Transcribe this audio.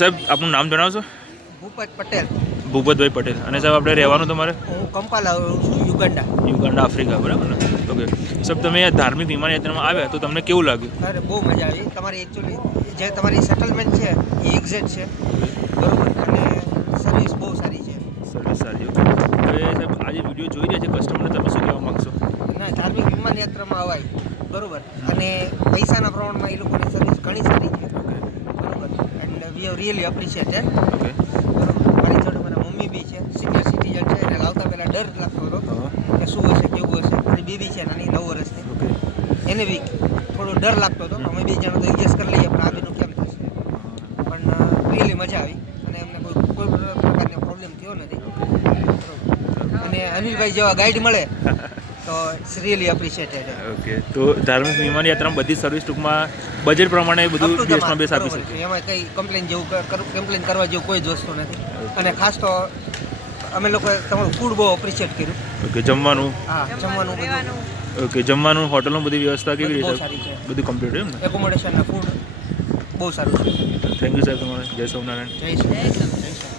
સાહેબ આપનું નામ જણાવશો? ભૂપત પટેલ. ભૂપતભાઈ પટેલ. અને સાહેબ આપણે રહેવાનું તમારે? હું કંપાલા છું, યુગાન્ડા. યુગાન્ડા, આફ્રિકા, બરાબર ને? ઓકે સાહેબ, તમે આ ધાર્મિક વિમાનયાત્રામાં આવ્યા તો તમને કેવું લાગ્યું? અરે બહુ મજા આવી. તમારી એકચ્યુઅલી જે તમારી સેટલમેન્ટ છે એ એક્ઝેક્ટ છે, બરોબર, અને સર્વિસ બહુ સારી છે. સર્વિસ સારી. ઓકે હવે સાહેબ આજે વિડીયો જોઈ રહ્યા છે કસ્ટમરને, તમે શું કહેવા માગશો? ના, ધાર્મિક વિમાનયાત્રામાં અવાય, બરોબર, અને પૈસાના પ્રમાણમાં એ લોકોની સર્વિસ ઘણી સારી છે, બરોબર, and we have really appreciated. Okay બરોબર. મારી જોડે મારા મમ્મી બી છે, સિનિયર સિટીઝન છે, એને લાવતા પહેલાં ડર લાગતો હતો કે શું હશે, કેવું હશે. મારી બેબી છે નાની 9 વર્ષની, ઓકે એને બી થોડો ડર લાગતો હતો. અમે 2 જણા તો એડજસ્ટ કરી લઈએ પણ આ બેનું કેમ થશે, પણ રિયલી મજા આવી અને અમને કોઈ પ્રકારનો પ્રોબ્લેમ થયો નથી. અને અનિલભાઈ જેવા ગાઈડ મળે તો ઇટ્સ રિયલી એપ્રિશિએટેડ. ઓકે તો ધાર્મિક વિમાનયાત્રામાં બધી સર્વિસ ટૂંકમાં બજેટ પ્રમાણે બધું બેસ્ટમાં બેસ્ટ આપી શકે. એમાં કંઈ કમ્પ્લેન કરવા જેવું કોઈ જ વસ્તુ નથી. અને ખાસ તો અમે લોકોએ તમારું ફૂડ બહુ એપ્રિશિએટ કર્યું. ઓકે જમવાનું? હા, જમવાનું બધું. ઓકે જમવાનું હોટલનું બધી વ્યવસ્થા કેવી બહુ રીતે? સારી છે. બધું કમ્પ્લીટ એમ ને? એકોમોડેશન ને ફૂડ બહુ સારું છે. થેન્ક યુ સાહેબ તમારે. જય સ્વામિનારાયણ. જય શ્રી કૃષ્ણ.